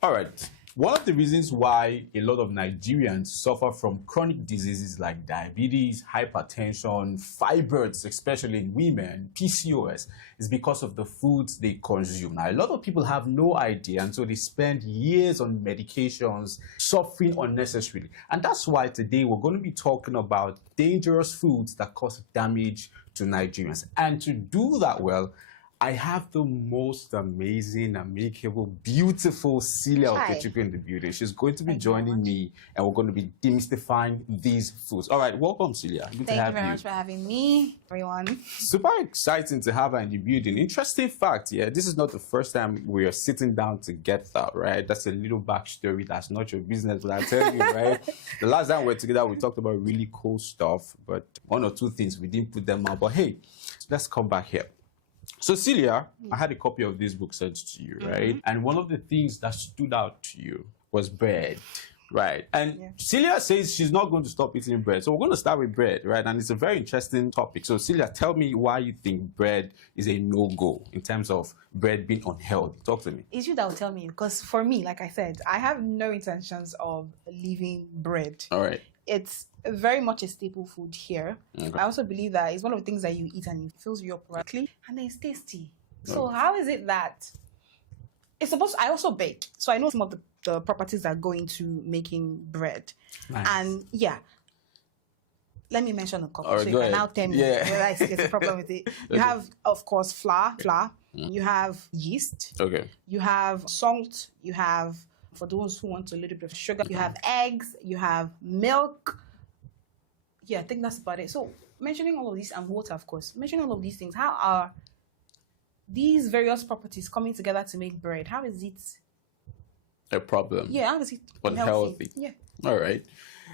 All right. One of the reasons why a lot of Nigerians suffer from chronic diseases like diabetes, hypertension, fibroids, especially in women, PCOS, is because of the foods they consume. Now, a lot of people have no idea, and so they spend years on medications, suffering unnecessarily. And that's why today we're going to be talking about dangerous foods that cause damage to Nigerians. And to do that well, I have the most amazing, amicable, beautiful Celia Okechukwu in the building. She's going to be joining me, and we're going to be demystifying these foods. All right, welcome, Celia. Good to have you. Thank you very much for having me, everyone. Super exciting to have her in the building. Interesting fact, yeah, this is not the first time we are sitting down together, right? That's a little backstory. That's not your business, but I tell you, right? The last time we were together, we talked about really cool stuff, but one or two things, we didn't put them out. But hey, let's come back here. So Celia, I had a copy of this book sent to you, right? And one of the things that stood out to you was bread, right? And Celia says she's not going to stop eating bread. So we're going to start with bread, right? And it's a very interesting topic. So Celia, tell me why you think bread is a no-go in terms of bread being unhealthy. Talk to me. It's you that will tell me, because for me, like I said, I have no intentions of leaving bread. All right. It's very much a staple food here. Okay. I also believe that it's one of the things that you eat and it fills you up correctly, and then it's tasty. So how is it that it's supposed to, I also bake, so I know some of the properties that go into making bread. Nice. And yeah, let me mention a couple. Right, so you can now tell me whether I see there's a problem with it. You have, of course, flour. You have yeast. Okay. You have salt. You have, for those who want a little bit of sugar, you have eggs, you have milk. Yeah, I think that's about it. So mentioning all of these, and water, of course, mentioning all of these things, how are these various properties coming together to make bread? How is it a problem? Yeah, how is it unhealthy? Yeah. All right.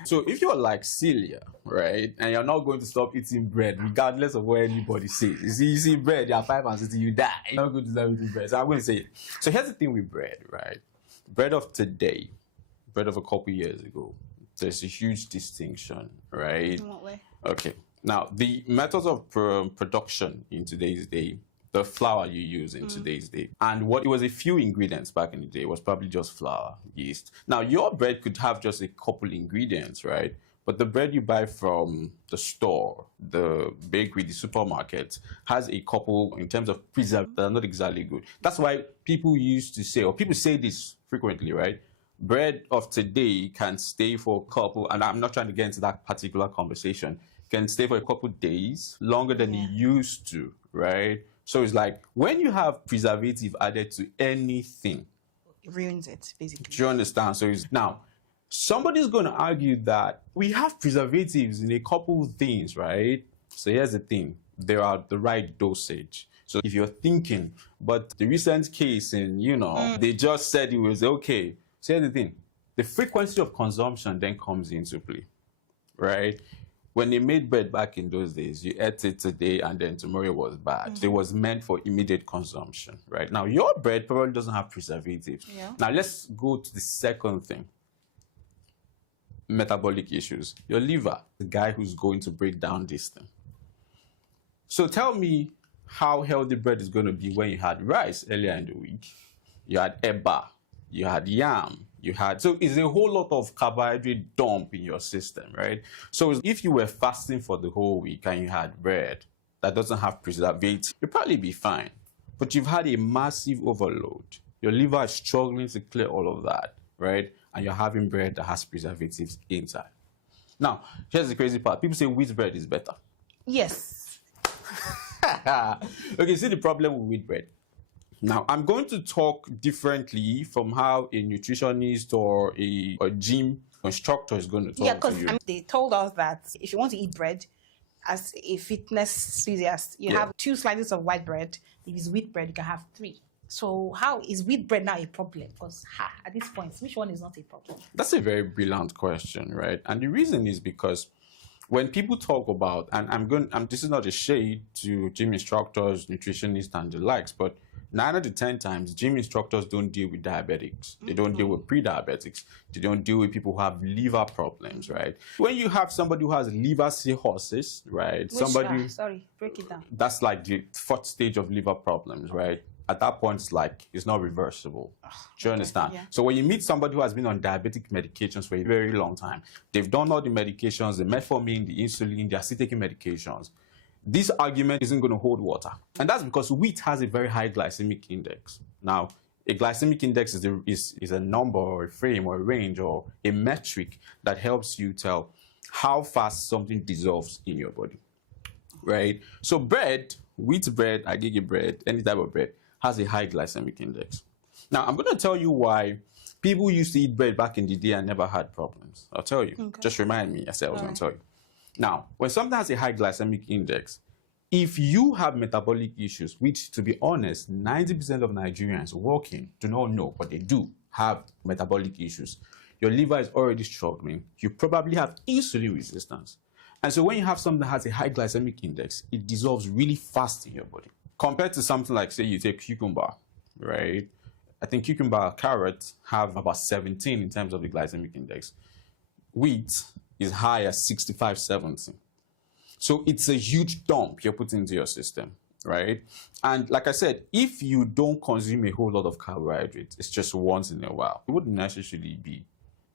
So if you're like Celia, right, and you're not going to stop eating bread, regardless of what anybody says, you see bread, you're 5 and 60, you die. You're not going to stop eating bread. So I'm going to say it. So here's the thing with bread, right? Bread of today, bread of a couple years ago, there's a huge distinction, right? In what way? Okay. Now, the methods of production in today's day, the flour you use in today's day, and what it was a few ingredients back in the day, it was probably just flour, yeast. Now, your bread could have just a couple ingredients, right? But the bread you buy from the store, the bakery, the supermarket, has a couple, in terms of preservatives, that are not exactly good. That's why people used to say, or people say this frequently, right? Bread of today can stay for a couple, and I'm not trying to get into that particular conversation, can stay for a couple days, longer than it used to, right? So it's like, when you have preservative added to anything, it ruins it, basically. Do you understand? So it's, now, somebody's going to argue that we have preservatives in a couple things, right? So here's the thing. There are the right dosage. So if you're thinking, but the recent case in, they just said it was okay. So here's the thing. The frequency of consumption then comes into play, right? When they made bread back in those days, you ate it today and then tomorrow it was bad. So it was meant for immediate consumption, right? Now, your bread probably doesn't have preservatives. Yeah. Now, let's go to the second thing. Metabolic issues. Your liver, the guy who's going to break down this thing. So tell me how healthy bread is going to be when you had rice earlier in the week. You had eba, you had yam, so it's a whole lot of carbohydrate dump in your system, right? So if you were fasting for the whole week and you had bread that doesn't have preservatives, you'll probably be fine. But you've had a massive overload. Your liver is struggling to clear all of that, right? And you're having bread that has preservatives inside. Now, here's the crazy part. People say wheat bread is better. Yes. Okay, see the problem with wheat bread. Now, I'm going to talk differently from how a nutritionist or a gym instructor is going to talk to you. Yeah, because they told us that if you want to eat bread as a fitness enthusiast, you have 2 slices of white bread. If it's wheat bread, you can have 3. So how is wheat bread now a problem? Because at this point, which one is not a problem? That's a very brilliant question, right? And the reason is because when people talk about, and this is not a shade to gym instructors, nutritionists, and the likes, but 9 out of 10 times, gym instructors don't deal with diabetics. They don't deal with pre-diabetics. They don't deal with people who have liver problems, right? When you have somebody who has liver cirrhosis, right? Sorry, break it down. That's like the 4th stage of liver problems, right? at that point, it's not reversible. Do you understand? Yeah. So when you meet somebody who has been on diabetic medications for a very long time, they've done all the medications, the metformin, the insulin, they're still taking medications. This argument isn't going to hold water. And that's because wheat has a very high glycemic index. Now, a glycemic index is a number or a frame or a range or a metric that helps you tell how fast something dissolves in your body, right? So bread, wheat bread, agege bread, any type of bread, has a high glycemic index. Now, I'm going to tell you why people used to eat bread back in the day and never had problems. I'll tell you. Okay. Just remind me. I said I was going to tell you. Now, when something has a high glycemic index, if you have metabolic issues, which, to be honest, 90% of Nigerians working do not know, but they do have metabolic issues, your liver is already struggling, you probably have insulin resistance. And so when you have something that has a high glycemic index, it dissolves really fast in your body. Compared to something like, say, you take cucumber, right? I think cucumber, carrots have about 17 in terms of the glycemic index. Wheat is high at 65, 70. So it's a huge dump you're putting into your system, right? And like I said, if you don't consume a whole lot of carbohydrates, it's just once in a while, it wouldn't necessarily be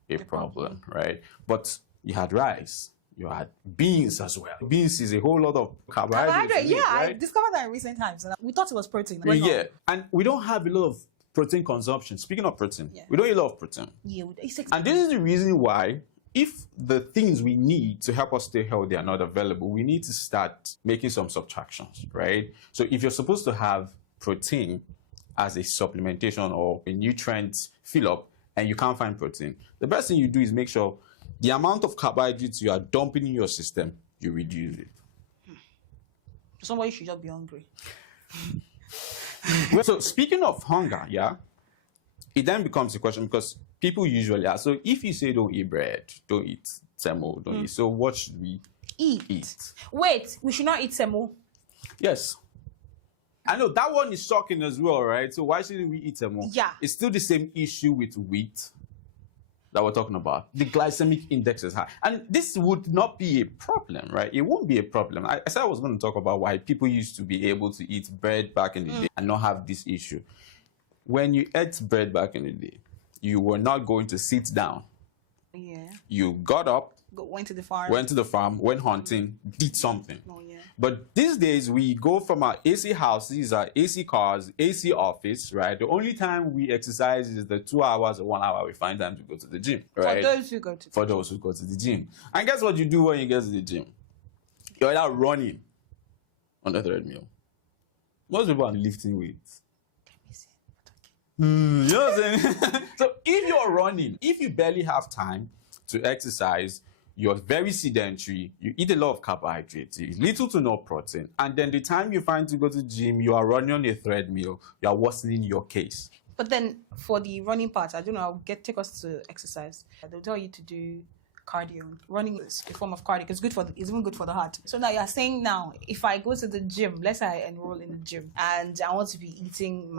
a problem, right? But you had rice, you had beans as well. Beans is a whole lot of carbohydrates. Yeah, right? I discovered that in recent times. And we thought it was protein. Yeah, and we don't have a lot of protein consumption. Speaking of protein, we don't eat a lot of protein. Yeah, and this is the reason why, if the things we need to help us stay healthy are not available, we need to start making some subtractions, right? So if you're supposed to have protein as a supplementation or a nutrient fill-up and you can't find protein, the best thing you do is make sure the amount of carbohydrates you are dumping in your system, you reduce it. Somebody should just be hungry. So speaking of hunger, it then becomes a question because people usually ask, so if you say don't eat bread, don't eat Semo, don't eat, so what should we eat? Wait, we should not eat Semo? Yes. I know that one is shocking as well, right? So why shouldn't we eat Semo? Yeah. It's still the same issue with wheat that we're talking about. The glycemic index is high. And this would not be a problem, right? It won't be a problem. I said I was going to talk about why people used to be able to eat bread back in the day and not have this issue. When you ate bread back in the day, you were not going to sit down. Yeah. You got up, went to the farm, went hunting, did something. Oh, yeah. But these days, we go from our AC houses, our AC cars, AC office, right? The only time we exercise is the 2 hours or 1 hour we find time to go to the gym, right? For those who go to the gym. And guess what you do when you get to the gym? You're either running on the treadmill. Most people are lifting weights. You know what I'm saying? So if you're running, if you barely have time to exercise, you're very sedentary, you eat a lot of carbohydrates, little to no protein, and then the time you find to go to the gym, you are running on a treadmill, you are worsening your case. But then for the running part, I don't know, take us to exercise. They'll tell you to do cardio. Running is a form of cardio. It's even good for the heart. So now you're saying if I go to the gym, let's say I enroll in the gym and I want to be eating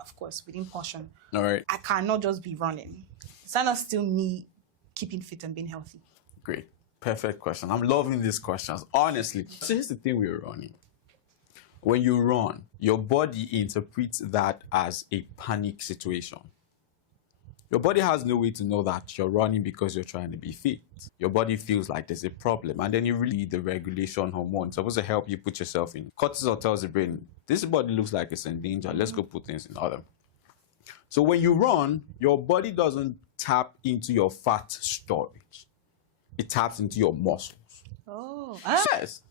of course, within portion. All right. I cannot just be running. Is that not still me keeping fit and being healthy? Great. Perfect question. I'm loving these questions, honestly. So here's the thing with running. When you run, your body interprets that as a panic situation. Your body has no way to know that you're running because you're trying to be fit. Your body feels like there's a problem, and then you really need the regulation hormone. It's supposed to help you put yourself in. Cortisol tells the brain, this body looks like it's in danger. Let's go put things in order. So when you run, your body doesn't tap into your fat storage. It taps into your muscles. Oh. Yes.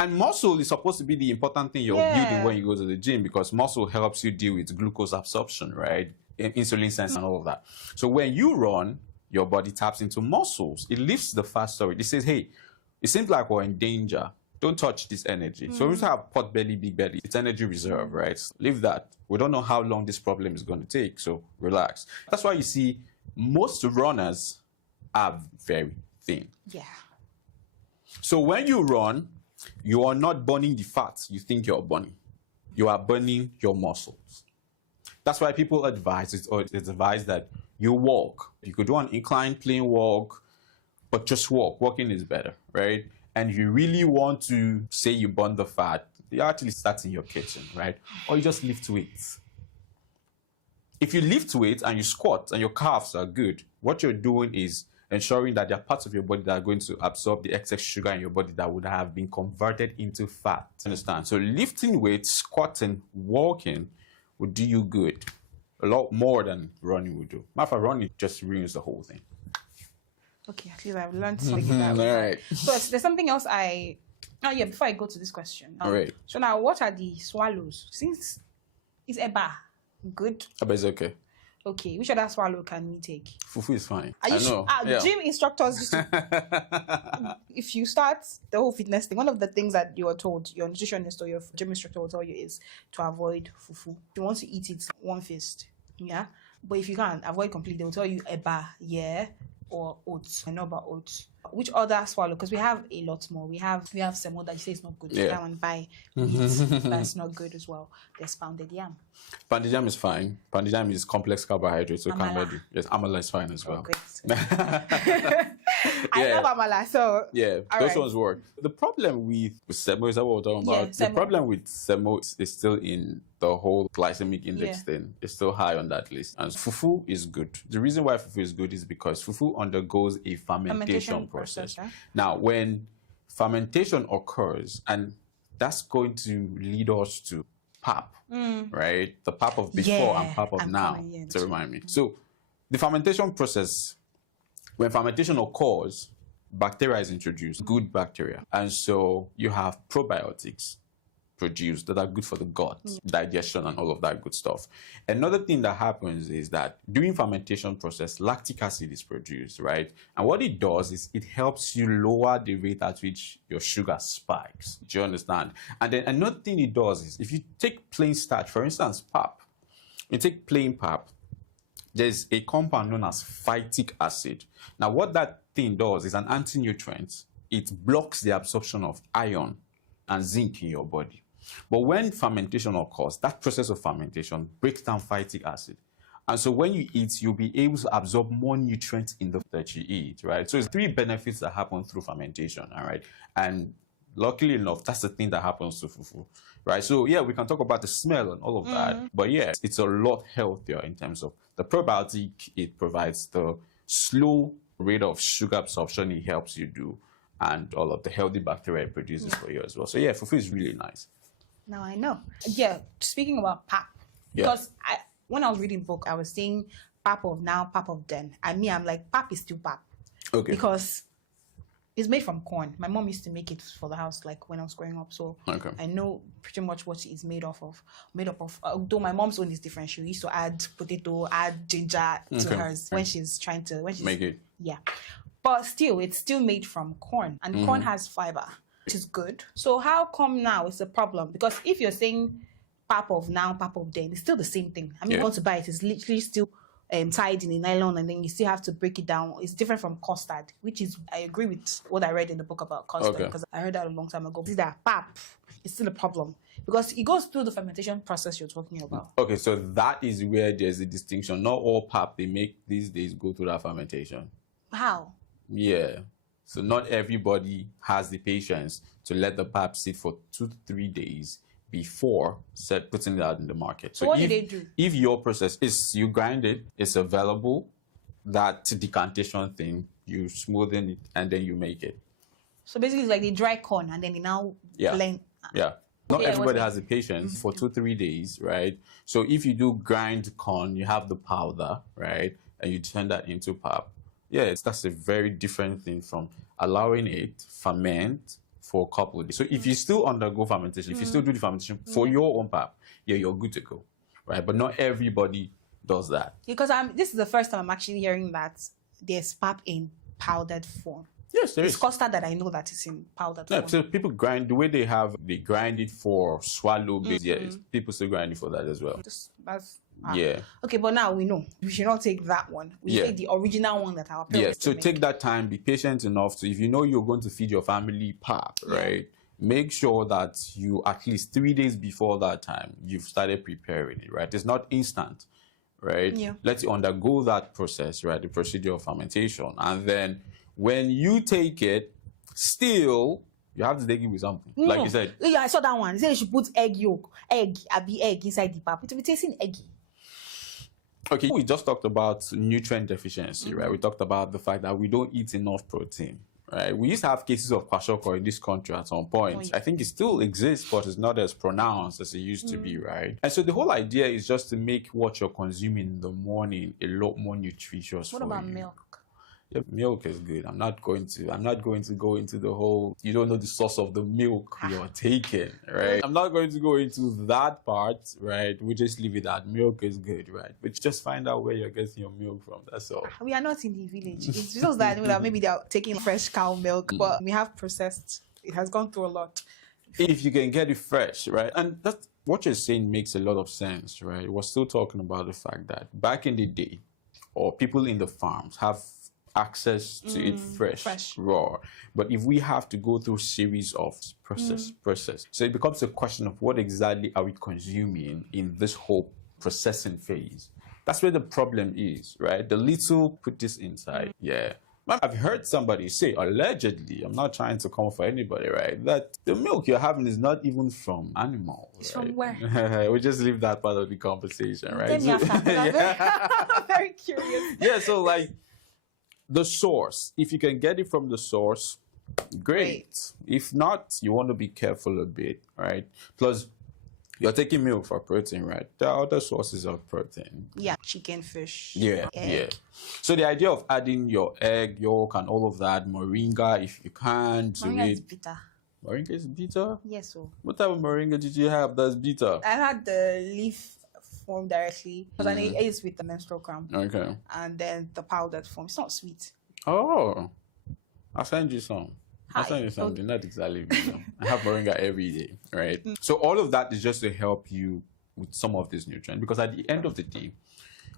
And muscle is supposed to be the important thing you're building when you go to the gym, because muscle helps you deal with glucose absorption, right? Insulin sense and all of that. So when you run, your body taps into muscles. It lifts the fat storage. It says, hey, it seems like we're in danger. Don't touch this energy. So we have pot belly, big belly. It's energy reserve, right? Leave that. We don't know how long this problem is going to take, so relax. That's why you see most runners are very thin. Yeah. So when you run, you are not burning the fat you think you're burning. You are burning your muscles. That's why people advise, it's advised that you walk. You could do an inclined plane walk, but just walk. Walking is better, right? And if you really want to say you burn the fat, you actually start in your kitchen, right? Or you just lift weights. If you lift weights and you squat and your calves are good, what you're doing is ensuring that there are parts of your body that are going to absorb the excess sugar in your body that would have been converted into fat. Understand? So lifting weights, squatting, walking would do you good. A lot more than running would do. Matter of fact, running just ruins the whole thing. Okay, at least I've learned something. All right. So there's something else before I go to this question. All right. So now, what are the swallows? Since it's Eba, good. Eba is okay. Okay, which other swallow can we take? Fufu is fine. Are you know. Gym instructors used to, if you start the whole fitness thing, one of the things that you are told, your nutritionist or your gym instructor will tell you is to avoid fufu. If you want to eat it, one fist. Yeah? But if you can't avoid completely, they will tell you Eba, yeah, or oats. I know about oats. Which other swallow? Because we have a lot more. We have Semo that you say it's not good. Yeah. You go and buy meat that's not good as well. There's pounded yam. Pounded yam is fine. Pounded yam is complex carbohydrates, so can't do. Yes, amala is fine as well. Oh, great. I love amala, so yeah, those ones work. The problem with Semo, is that what we're talking about? Yeah, the problem with Semo is still in the whole glycemic index thing. It's still high on that list. And fufu is good. The reason why fufu is good is because fufu undergoes a fermentation process. Right? Now, when fermentation occurs, and that's going to lead us to pap, right? The pap of before and pap of now, to remind me. So the fermentation process, when fermentation occurs, bacteria is introduced, good bacteria. And so you have probiotics produced that are good for the gut, digestion, and all of that good stuff. Another thing that happens is that during fermentation process, lactic acid is produced, right? And what it does is it helps you lower the rate at which your sugar spikes. Do you understand? And then another thing it does is if you take plain starch, for instance, pap, you take plain pap, there's a compound known as phytic acid. Now, what that thing does is an anti-nutrient. It blocks the absorption of iron and zinc in your body. But when fermentation occurs, that process of fermentation breaks down phytic acid. And so when you eat, you'll be able to absorb more nutrients in the food that you eat, right? So it's 3 benefits that happen through fermentation, all right? And luckily enough, that's the thing that happens to fufu, right? So yeah, we can talk about the smell and all of that. But yeah, it's a lot healthier in terms of the probiotic. It provides the slow rate of sugar absorption it helps you do, and all of the healthy bacteria it produces for you as well. So yeah, fufu is really nice. Now I know. Yeah, speaking about pap, because when I was reading the book, I was saying pap of now, pap of then. I'm like, pap is still pap. Okay. Because it's made from corn. My mom used to make it for the house, like when I was growing up. So I know pretty much what it's made up of. Although my mom's own is different. She used to add potato, add ginger to hers when she's trying to make it. Yeah. But still, it's still made from corn, and corn has fiber, which is good. So how come now it's a problem? Because if you're saying pap of now, pap of then, it's still the same thing. I mean, you want to buy it, it's literally still tied in a nylon, and then you still have to break it down. It's different from custard, which is, I agree with what I read in the book about custard, because I heard that a long time ago. See that pap is still a problem because it goes through the fermentation process you're talking about. Okay, so that is where there's a distinction. Not all pap they make these days go through that fermentation. How? Yeah. So not everybody has the patience to let the pap sit for 2 to 3 days before putting it out in the market. So what do they do? If your process is you grind it, it's available, that decantation thing, you smoothen it and then you make it. So basically it's like they dry corn and then they now blend. Yeah. Not everybody has the patience for 2 to 3 days, right? So if you do grind corn, you have the powder, right? And you turn that into pap. Yeah, that's a very different thing from allowing it ferment for a couple of days. So if you still undergo fermentation, if you still do the fermentation for your own pap, you're good to go, right? But not everybody does that. Because this is the first time I'm actually hearing that there's pap in powdered form. Yes, there is. It's custard that I know that is in powdered form. So people grind, the way they grind it for swallow base, people still grind it for that as well. Okay, but now we know we should not take that one. We take the original one that our parents so take that time, be patient enough to, if you know you're going to feed your family pap, right? Make sure that you, at least 3 days before that time, you've started preparing it, right? It's not instant, right? Let it undergo that process, right? The procedure of fermentation. And then when you take it, still You have to take it with something. Like you said. Yeah, I saw that one. He said you should put egg inside the pap. It will be tasting eggy. Okay, we just talked about nutrient deficiency, right? We talked about the fact that we don't eat enough protein, right? We used to have cases of kwashiorkor in this country at some point. Oh, yeah. I think it still exists, but it's not as pronounced as it used to be, right? And so the whole idea is just to make what you're consuming in the morning a lot more nutritious. What about milk? Yeah, milk is good. I'm not going to go into the whole, you don't know the source of the milk you're taking, right? I'm not going to go into that part, right? We just leave it at milk is good, right? But just find out where you're getting your milk from. That's all. We are not in the village. It's just that maybe they're taking fresh cow milk, but we have processed. It has gone through a lot. If you can get it fresh, right? And that's what you're saying makes a lot of sense, right? We're still talking about the fact that back in the day, or people in the farms have access to it fresh, raw. But if we have to go through series of process, so it becomes a question of what exactly are we consuming in this whole processing phase. That's where the problem is, right? The little put this inside, yeah. I've heard somebody say, allegedly, I'm not trying to come for anybody, right, that the milk you're having is not even from animals. It's right? from where? We just leave that part of the conversation, right? I'm very curious. Yeah, so like, the source, if you can get it from the source, great. If not, you want to be careful a bit, right? Plus, you're taking milk for protein, right? There are other sources of protein. Yeah, chicken, fish. Yeah. So the idea of adding your egg, yolk, and all of that, moringa, if you can, to Moringa it. is bitter. Moringa is bitter? Yes, so. What type of moringa did you have that's bitter? I had the leaf form directly because I ate with the menstrual cramp. Okay. And then the powdered form. It's not sweet. Oh, I'll send you some. I'll send you something, not exactly vegan. I have moringa every day, right? So all of that is just to help you with some of this nutrient, because at the end of the day,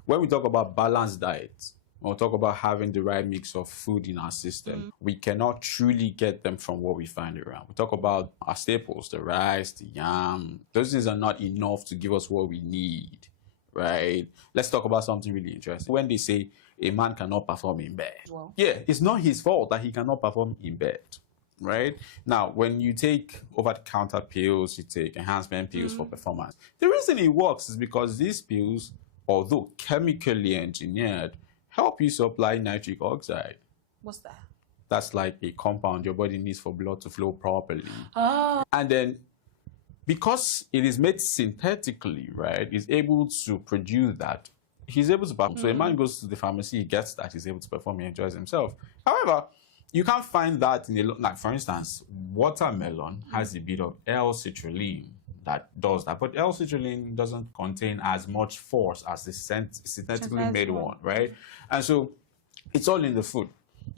when we talk about balanced diet, when we talk about having the right mix of food in our system, we cannot truly get them from what we find around. We talk about our staples, the rice, the yam. Those things are not enough to give us what we need, right? Let's talk about something really interesting. When they say a man cannot perform in bed, yeah, it's not his fault that he cannot perform in bed, right? Now, when you take over-the-counter pills, you take enhancement pills for performance, the reason it works is because these pills, although chemically engineered, help you supply nitric oxide. What's that? That's like a compound your body needs for blood to flow properly. Oh. And then, because it is made synthetically, right, is able to produce that. He's able to perform. So a man goes to the pharmacy, he gets that, he's able to perform, he enjoys himself. However, you can't find that in a lot. Like, for instance, watermelon has a bit of L-citrulline that does that, but L-citrulline doesn't contain as much force as the synthetically made one, right? And so it's all in the food.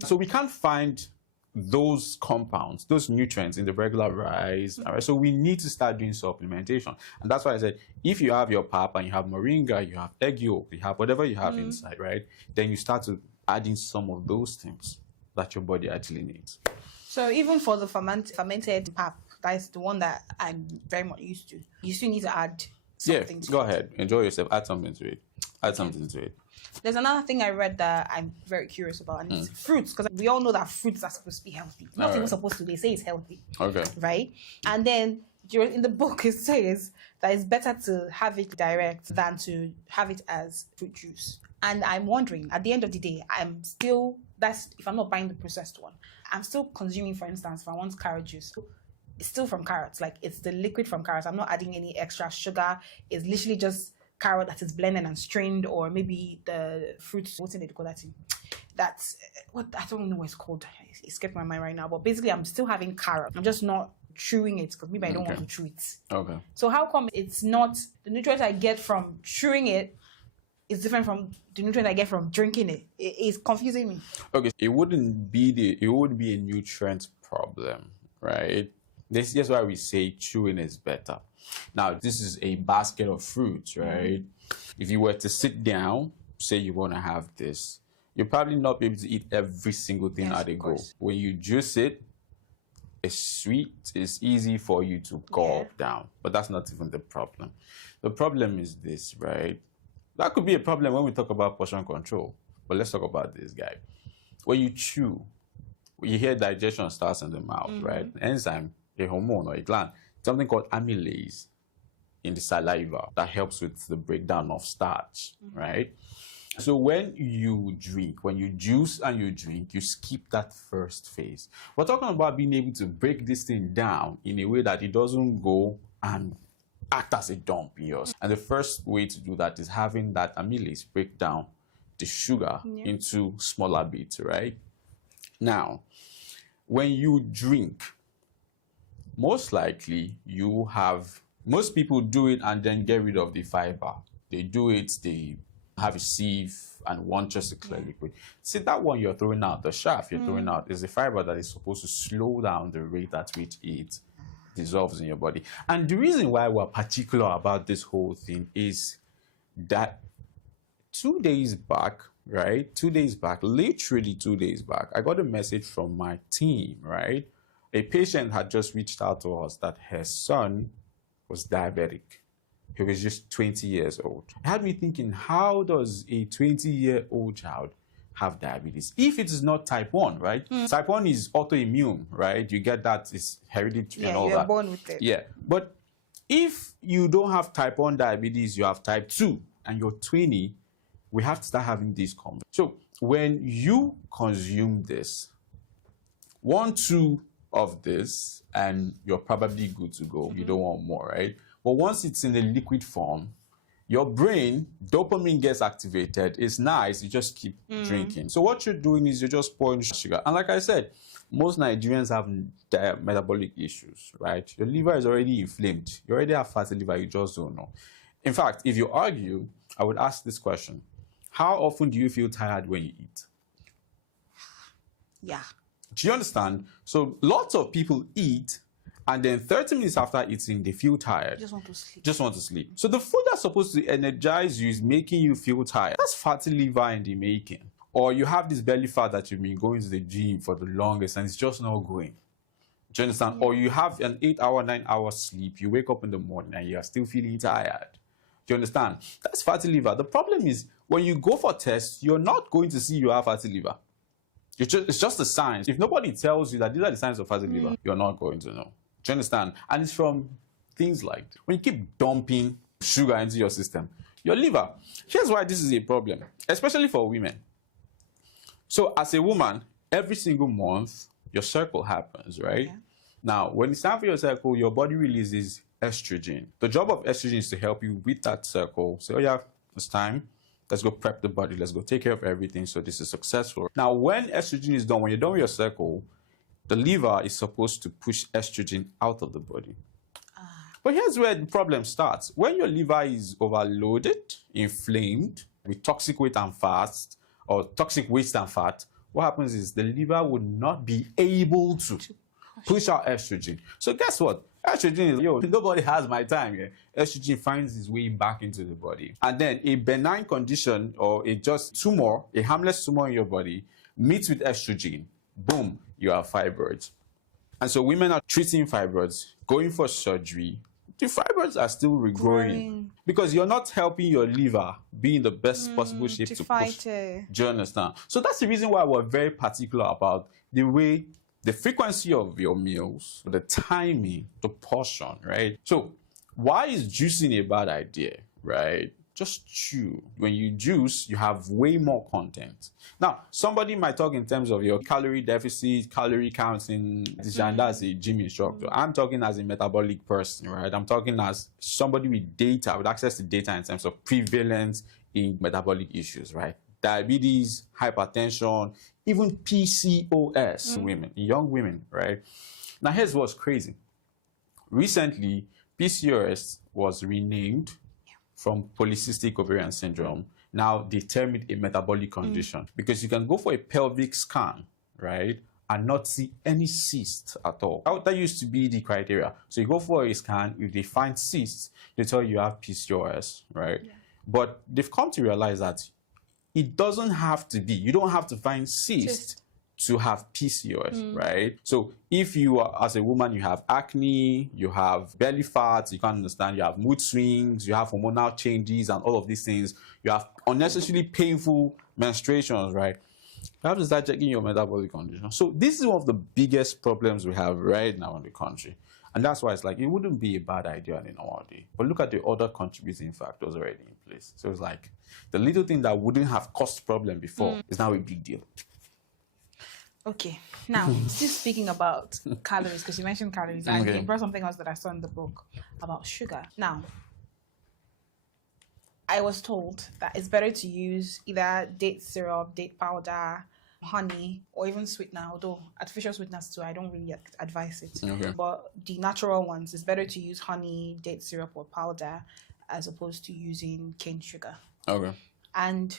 So we can't find those compounds, those nutrients in the regular rice. All right? So we need to start doing supplementation. And that's why I said, if you have your pap and you have moringa, you have egg yolk, you have whatever you have inside, right? Then you start to add in some of those things that your body actually needs. So even for the fermented pap, that's the one that I'm very much used to. You still need to add something to it. Go ahead. Enjoy yourself. Add something to it. There's another thing I read that I'm very curious about, and it's fruits, because we all know that fruits are supposed to be healthy. Not even supposed to, they say it's healthy. Okay. Right? And then in the book it says that it's better to have it direct than to have it as fruit juice. And I'm wondering, at the end of the day, if I'm not buying the processed one, I'm still consuming, for instance, if I want carrot juice, it's still from carrots. Like, it's the liquid from carrots. I'm not adding any extra sugar. It's literally just carrot that is blended and strained, or maybe the fruits. What's in it? That's what, I don't know what it's called. It escaped my mind right now. But basically, I'm still having carrot. I'm just not chewing it because maybe I don't want to chew it. Okay. So how come it's not the nutrients I get from chewing it is different from the nutrients I get from drinking it? It's confusing me. Okay, it would be a nutrient problem, right? This is why we say chewing is better. Now, this is a basket of fruits, right? If you were to sit down, say you want to have this, you'll probably not be able to eat every single thing at a go. When you juice it, it's sweet, it's easy for you to gulp down. But that's not even the problem. The problem is this, right? That could be a problem when we talk about portion control. But let's talk about this, guy. When you chew, You hear digestion starts in the mouth, right? An enzyme, a hormone or a gland, something called amylase in the saliva that helps with the breakdown of starch, right? So when you drink, when you juice and you drink, you skip that first phase. We're talking about being able to break this thing down in a way that it doesn't go and act as a dump in yours. And the first way to do that is having that amylase break down the sugar into smaller bits, right? Now, when you drink, most likely most people do it and then get rid of the fiber. They do it, they have a sieve and want just a clear liquid. See, that one you're throwing out, the chaff you're throwing out, is the fiber that is supposed to slow down the rate at which it dissolves in your body. And the reason why we're particular about this whole thing is that 2 days back, right? 2 days back, literally 2 days back, I got a message from my team, right? A patient had just reached out to us that her son was diabetic. He was just 20 years old. It had me thinking, how does a 20-year-old child have diabetes? If it is not type 1, right? Type 1 is autoimmune, right? You get that, it's hereditary and all that. Yeah, you're born with it. Yeah, but if you don't have type 1 diabetes, you have type 2, and you're 20, we have to start having this conversation. So when you consume this, 1, 2 of this, and you're probably good to go. You don't want more, right? But once it's in a liquid form, your brain, dopamine gets activated. It's nice. You just keep drinking. So what you're doing is you're just pouring sugar. And like I said, most Nigerians have metabolic issues, right? Your liver is already inflamed. You already have fatty liver. You just don't know. In fact, if you argue, I would ask this question. How often do you feel tired when you eat? Yeah. Do you understand? So lots of people eat, and then 30 minutes after eating, they feel tired. Just want to sleep. Just want to sleep. So the food that's supposed to energize you is making you feel tired. That's fatty liver in the making. Or you have this belly fat that you've been going to the gym for the longest and it's just not going. Do you understand? Or you have an 8-hour, 9-hour sleep. You wake up in the morning and you are still feeling tired. Do you understand? That's fatty liver. The problem is when you go for tests, you're not going to see you have fatty liver. It's just a sign. If nobody tells you that these are the signs of fatty liver, you're not going to know. Do you understand? And it's from things like when you keep dumping sugar into your system, your liver. Here's why this is a problem, especially for women. So as a woman, every single month, your cycle happens, right? Yeah. Now, when it's time for your cycle, your body releases estrogen. The job of estrogen is to help you with that cycle. So, yeah, it's time. Let's go prep the body. Let's go take care of everything so this is successful. Now, when estrogen is done, when you're done with your cycle, the liver is supposed to push estrogen out of the body. But here's where the problem starts. When your liver is overloaded, inflamed, with toxic weight and fat, or toxic waste and fat, what happens is the liver would not be able to push out estrogen. So guess what? Estrogen is, nobody has my time here. Estrogen finds its way back into the body. And then a benign condition or a just tumor, a harmless tumor in your body, meets with estrogen. Boom, you have fibroids. And so women are treating fibroids, going for surgery. The fibroids are still regrowing because you're not helping your liver be in the best possible shape to fight push. it. Do you understand? So that's the reason why we're very particular about the frequency of your meals, the timing, the portion, right? So why is juicing a bad idea, right? Just chew. When you juice, you have way more content. Now, somebody might talk in terms of your calorie deficit, calorie counting, and that's a gym instructor. I'm talking as a metabolic person, right? I'm talking as somebody with data, with access to data in terms of prevalence in metabolic issues, right? Diabetes, hypertension, even PCOS women, young women, right? Now, here's what's crazy. Recently, PCOS was renamed from polycystic ovarian syndrome. Now they term it a metabolic condition because you can go for a pelvic scan, right, and not see any cysts at all. That used to be the criteria. So you go for a scan, if they find cysts, they tell you have PCOS, right? Yeah. But they've come to realize that it doesn't have to be. You don't have to find cysts to have PCOS, right? So if you are, as a woman, you have acne, you have belly fat, you can't understand, you have mood swings, you have hormonal changes and all of these things, you have unnecessarily painful menstruations, right? You have to start checking your metabolic condition. So this is one of the biggest problems we have right now in the country. And that's why it's like, it wouldn't be a bad idea in a normal day. But look at the other contributing factors already in place. So it's like, the little thing that wouldn't have caused problem before is now a big deal. Okay, now still speaking about calories, because you mentioned calories, and you brought something else that I saw in the book about sugar. Now, I was told that it's better to use either date syrup, date powder, honey, or even sweetener, although artificial sweeteners too, I don't really advise it. But the natural ones, it's better to use honey, date syrup, or powder as opposed to using cane sugar. Okay. And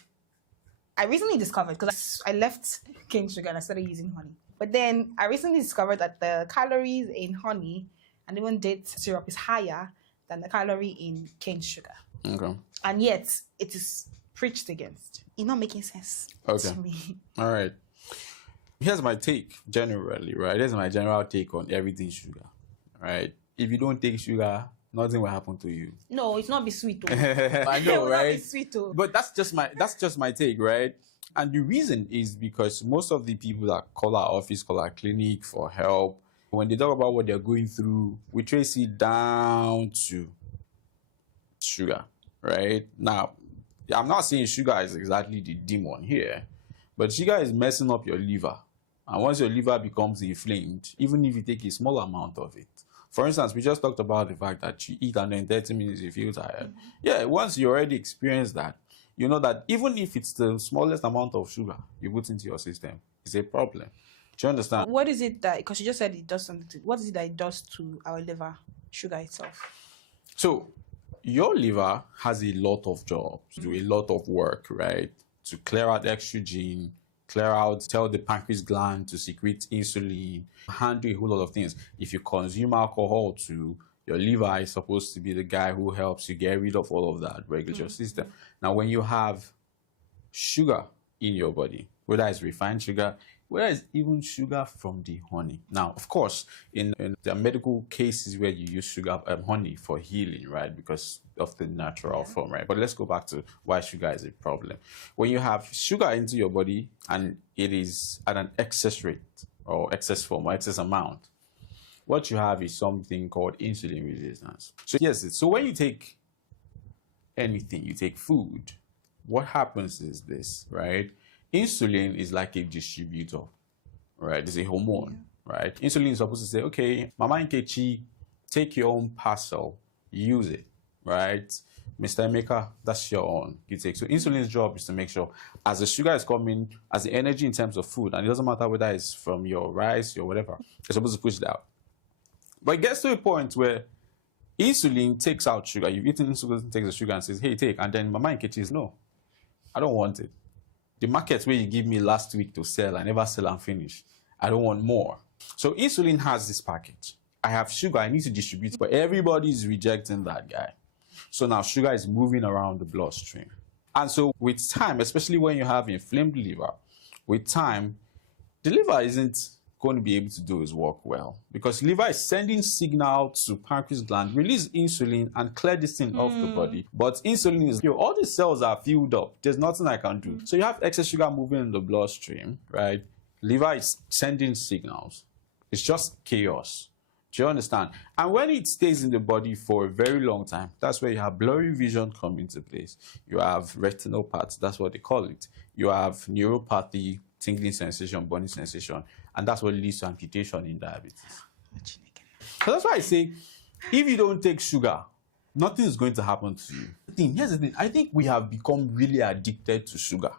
I recently discovered, because I left cane sugar and I started using honey. But then I recently discovered that the calories in honey and even date syrup is higher than the calorie in cane sugar. Okay. And yet, it is preached against. It's not making sense to me. All right. Here's my take, generally, right? Here's my general take on everything sugar, right? If you don't take sugar, nothing will happen to you. No, it's not be sweet. I know, right? Not be sweet, but that's just my take, right? And the reason is because most of the people that call our office, call our clinic for help, when they talk about what they're going through, we trace it down to sugar, right? Now, I'm not saying sugar is exactly the demon here, but sugar is messing up your liver. And once your liver becomes inflamed, even if you take a small amount of it, for instance, we just talked about the fact that you eat and then 30 minutes you feel tired. Yeah, once you already experience that, you know that even if it's the smallest amount of sugar you put into your system, it's a problem. Do you understand? What is it that, because you just said it does something, what is it that it does to our liver, sugar itself? So, your liver has a lot of jobs, do a lot of work, right? To clear out estrogen, tell the pancreas gland to secrete insulin, handle a whole lot of things. If you consume alcohol too, your liver is supposed to be the guy who helps you get rid of all of that, regulate your system. Now, when you have sugar in your body, whether it's refined sugar, whether it's even sugar from the honey. Now, of course, in the medical cases where you use sugar, honey for healing, right? Because of the natural form, right? But let's go back to why sugar is a problem. When you have sugar into your body and it is at an excess rate or excess form or excess amount, what you have is something called insulin resistance. So yes, so when you take anything, you take food, what happens is this, right? Insulin is like a distributor, right? It's a hormone, right? Insulin is supposed to say, okay, Mama Nkechi, take your own parcel, use it, right? Mr. Emeka, that's your own. You take. So insulin's job is to make sure as the sugar is coming, as the energy in terms of food, and it doesn't matter whether it's from your rice or whatever, it's supposed to push it out. But it gets to a point where insulin takes out sugar. You've eaten insulin, takes the sugar and says, hey, take. And then Mama Nkechi says, no, I don't want it. The market where you give me last week to sell, I never sell and finish. I don't want more. So insulin has this package. I have sugar, I need to distribute, but everybody's rejecting that guy. So now sugar is moving around the bloodstream. And so with time, especially when you have inflamed liver, with time, the liver isn't going to be able to do its work well because liver is sending signal to pancreas gland, release insulin and clear this thing off the body. But insulin is, all the cells are filled up. There's nothing I can do. So you have excess sugar moving in the bloodstream, right? Liver is sending signals. It's just chaos. Do you understand? And when it stays in the body for a very long time, that's where you have blurry vision come into place. You have retinopathy, that's what they call it. You have neuropathy, tingling sensation, burning sensation, and that's what leads to amputation in diabetes. So that's why I say, if you don't take sugar, nothing is going to happen to you. Here's the thing, I think we have become really addicted to sugar.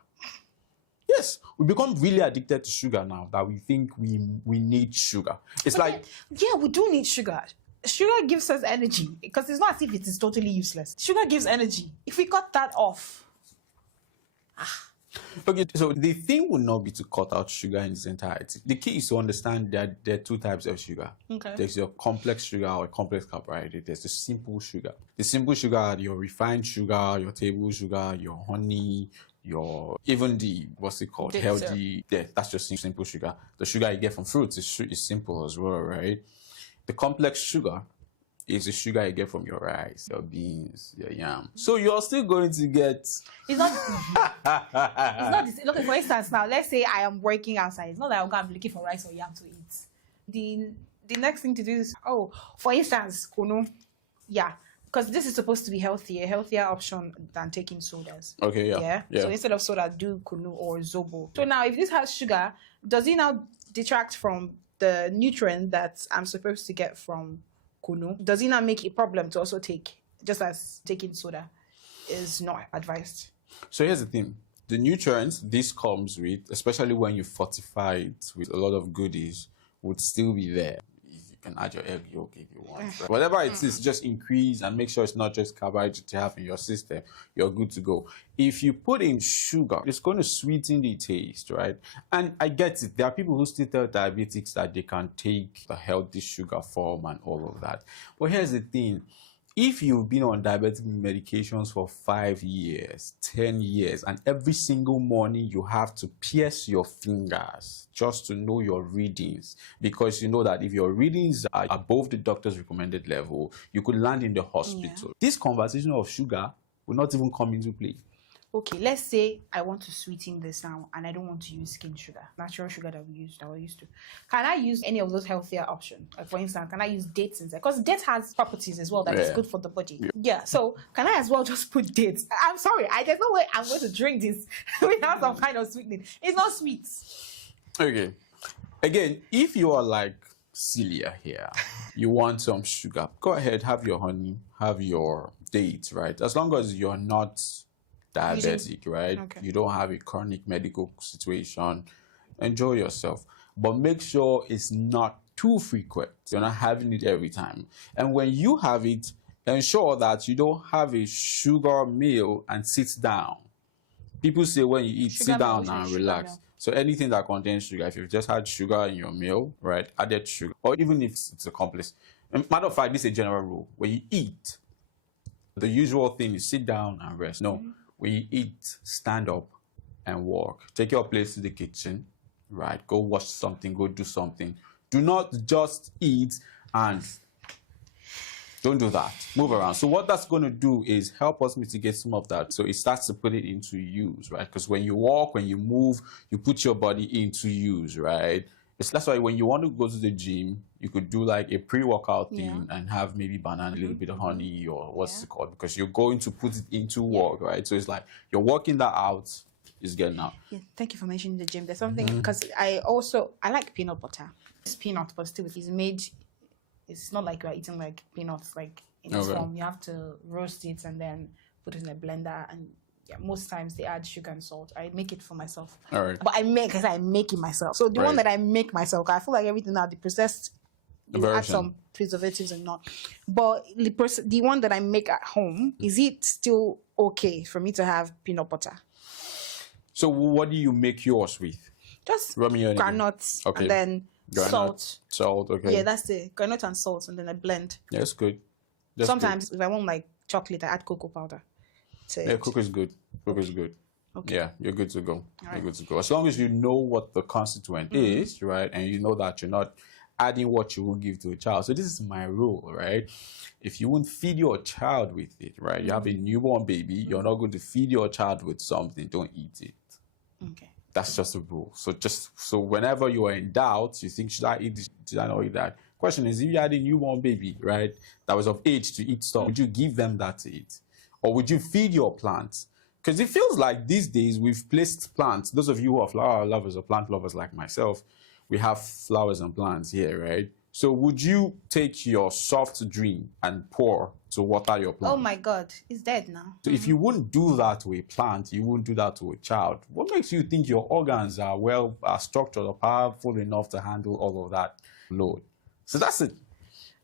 Yes, we become really addicted to sugar now that we think we need sugar. It's but like... Yeah, we do need sugar. Sugar gives us energy because it's not as if it is totally useless. Sugar gives energy. If we cut that off... Okay, so the thing would not be to cut out sugar in its entirety. The key is to understand that there are two types of sugar. Okay. There's your complex sugar or complex carbohydrate. There's the simple sugar. The simple sugar, your refined sugar, your table sugar, your honey, even the, what's it called, healthy, yeah, that's just simple sugar. The sugar you get from fruits is simple as well, right? The complex sugar is the sugar you get from your rice, your beans, your yam. So you're still going to get... It's not... it's not this. Look, for instance, now, let's say I am working outside. It's not that I'm looking for rice or yam to eat. The next thing to do is, for instance, kunu. Yeah. Because this is supposed to be a healthier option than taking sodas. Okay, yeah. So instead of soda, do kunu or zobo. So now, if this has sugar, does it now detract from the nutrient that I'm supposed to get from kunu? Does it not make it a problem to also take, just as taking soda is not advised? So here's the thing. The nutrients this comes with, especially when you fortify it with a lot of goodies, would still be there. You can add your egg yolk if you want. Right? Whatever it is, just increase and make sure it's not just carbohydrate you have in your system. You're good to go. If you put in sugar, it's going to sweeten the taste, right? And I get it. There are people who still tell diabetics that they can take a healthy sugar form and all of that. But here's the thing. If you've been on diabetic medications for 5 years, 10 years, and every single morning you have to pierce your fingers just to know your readings, because you know that if your readings are above the doctor's recommended level, you could land in the hospital. This conversation of sugar will not even come into play. Okay, let's say I want to sweeten this now and I don't want to use cane sugar, natural sugar that we're used to. Can I use any of those healthier options? Like, for instance, can I use dates instead? Because dates has properties as well that is good for the body. Yeah, so can I as well just put dates? I'm sorry, there's no way I'm going to drink this without some kind of sweetening. It's not sweet. Okay. Again, if you are like Celia here, you want some sugar, go ahead, have your honey, have your dates, right? As long as you're not diabetic, right? Okay. You don't have a chronic medical situation. Enjoy yourself. But make sure it's not too frequent. You're not having it every time. And when you have it, ensure that you don't have a sugar meal and sit down. People say when you eat, sit down and relax. So anything that contains sugar, if you've just had sugar in your meal, right, added sugar, or even if it's a complex. Matter of fact, this is a general rule. When you eat, the usual thing is sit down and rest. No. When you eat, stand up and walk. Take your place to the kitchen, right? Go wash something, go do something. Do not just eat and don't do that. Move around. So what that's going to do is help us mitigate some of that. So it starts to put it into use, right? Because when you walk, when you move, you put your body into use, right? That's why when you want to go to the gym, you could do like a pre-workout thing and have maybe banana, a little bit of honey or what's it called? Because you're going to put it into work, right? So it's like you're working that out, it's getting out. Yeah, thank you for mentioning the gym. There's something, because I like peanut butter. It's peanut, but still it's made, it's not like you're eating like peanuts like in its form. You have to roast it and then put it in a blender, and most times they add sugar and salt. I make it for myself. All right. But I make it myself. So the one that I make myself, I feel like everything now, the processed, you add some preservatives and not. But the one that I make at home, is it still okay for me to have peanut butter? So what do you make yours with? Just granuts and then salt. Salt, okay. Yeah, that's it. Granite and salt, and then I blend. Yeah, that's good. Sometimes if I want like chocolate, I add cocoa powder. Yeah, cocoa is good. Cocoa is good. Okay. Yeah, you're good to go. You're good to go. As long as you know what the constituent is, right? And you know that you're not adding what you will give to a child. So this is my rule, right? If you won't feed your child with it, right? You have a newborn baby, you're not going to feed your child with something, don't eat it. Okay. That's just a rule. So whenever you are in doubt, you think, should I eat this? Should I not eat that? Question is, if you had a newborn baby, right, that was of age to eat stuff, would you give them that to eat? Or would you feed your plants? Because it feels like these days we've placed plants. Those of you who are flower lovers or plant lovers like myself, we have flowers and plants here, right? So would you take your soft drink and pour to water your plant? Oh my God, it's dead now. So if you wouldn't do that to a plant, you wouldn't do that to a child. What makes you think your organs are structured or powerful enough to handle all of that load? So that's it.